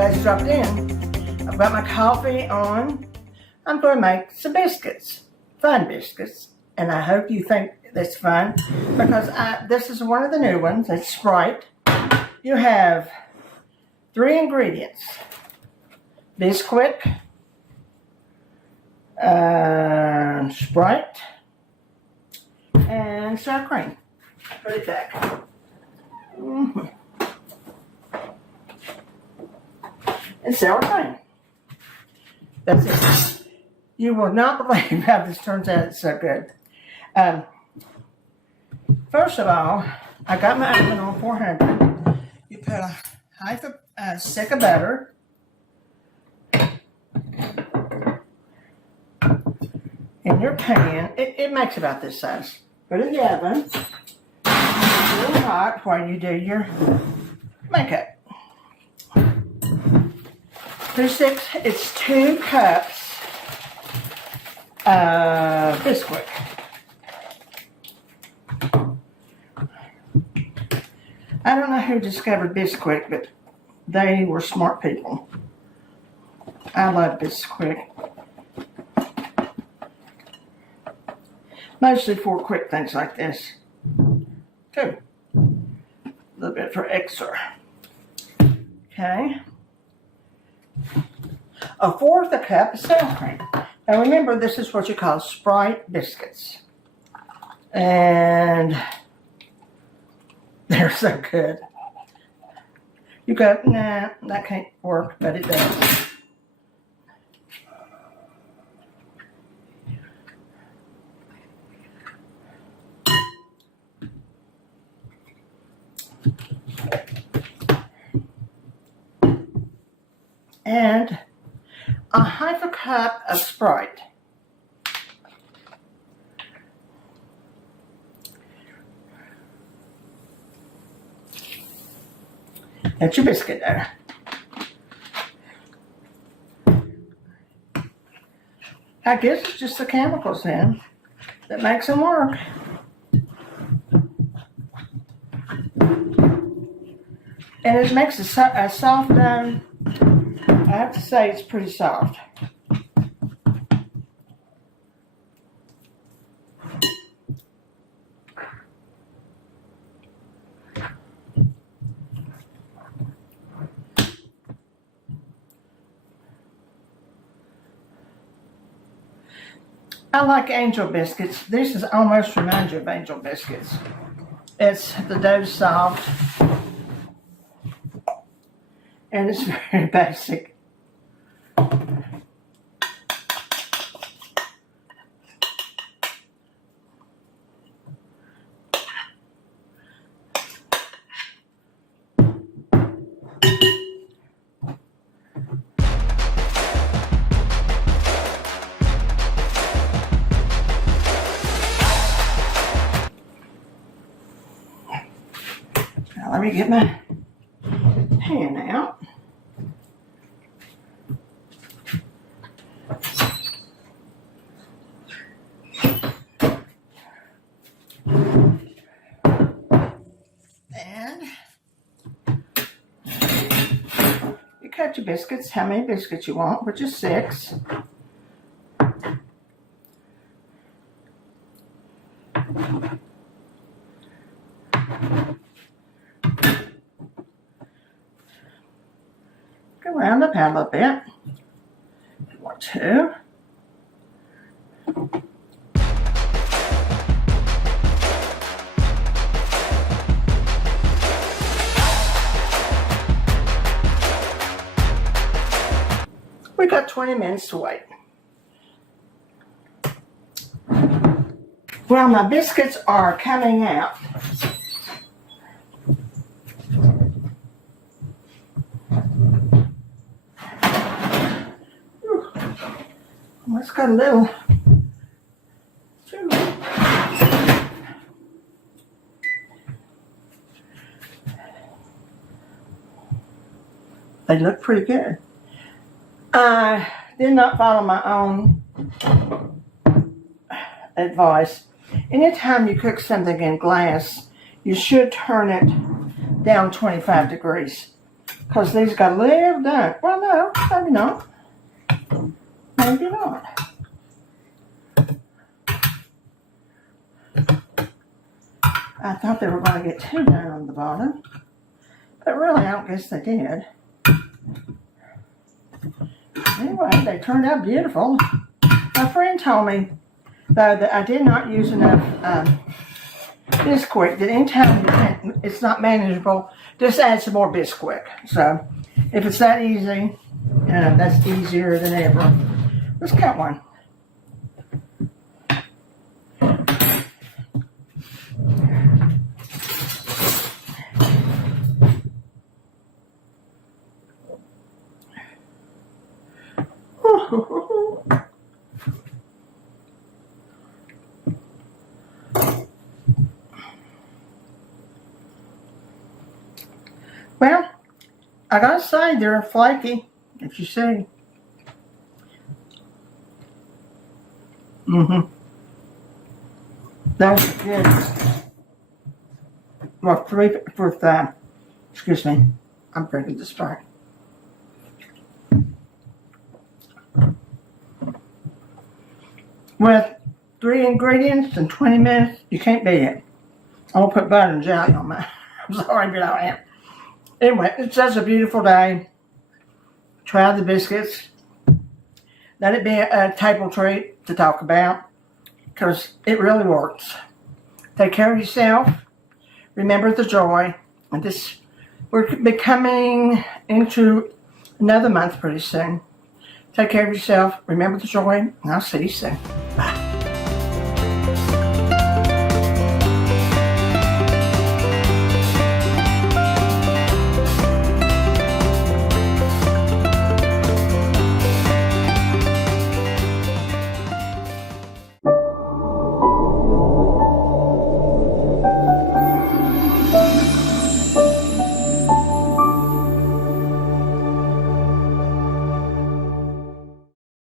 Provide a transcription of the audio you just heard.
glad you dropped in. I've got my coffee on. I'm going to make some biscuits, fun biscuits, and I hope you think that's fun because this is one of the new ones. It's Sprite. You have 3 ingredients: Biscuit, Sprite, and sour cream. Put it back. And sour cream. That's it. You will not believe how this turns out. It's so good. First of all, I got my oven on 400. You put a half a stick of butter in your pan. It makes about this size. Put it in the oven. It's really hot while you do your makeup. It's 2 cups of Biscuit. I don't know who discovered Biscuit, but they were smart people. I love Biscuit. Mostly for quick things like this. 2. A little bit for extra. Okay. 1/4 cup of sour cream. Now remember, this is what you call Sprite Biscuits. And they're so good. You go, nah, that can't work, but it does. And a half a cup of Sprite. That's your biscuit there. I guess it's just the chemicals then that makes them work. And it makes a soft dough. I have to say it's pretty soft. I like Angel Biscuits. This is almost reminds you of Angel Biscuits. The dough's soft. And it's very basic. Now let me get my pan out. Cut your biscuits, how many biscuits you want, which is 6. Go around the pan a little bit. 1, 2. We got 20 minutes to wait. Well, my biscuits are coming out. It's got a little. They look pretty good. I did not follow my own advice. Anytime you cook something in glass, you should turn it down 25 degrees. Because these got a little done. Well, no, maybe not. Maybe not. I thought they were going to get too done on the bottom. But really, I don't guess they did. Anyway, they turned out beautiful. My friend told me, though, that I did not use enough Bisquick. That anytime it's not manageable, just add some more Bisquick. So, if it's that easy, that's easier than ever. Let's cut one. Well, I gotta say, they're flaky, if you see. That's good. Well, excuse me, I'm drinking the Sprite. With 3 ingredients in 20 minutes, you can't beat it. I'm gonna put butter and jelly on mine. I'm sorry, but I am. Anyway, it's such a beautiful day. Try the biscuits. Let it be a table treat to talk about, because it really works. Take care of yourself. Remember the joy. And we're becoming into another month pretty soon. Take care of yourself. Remember the joy. And I'll see you soon. Bye.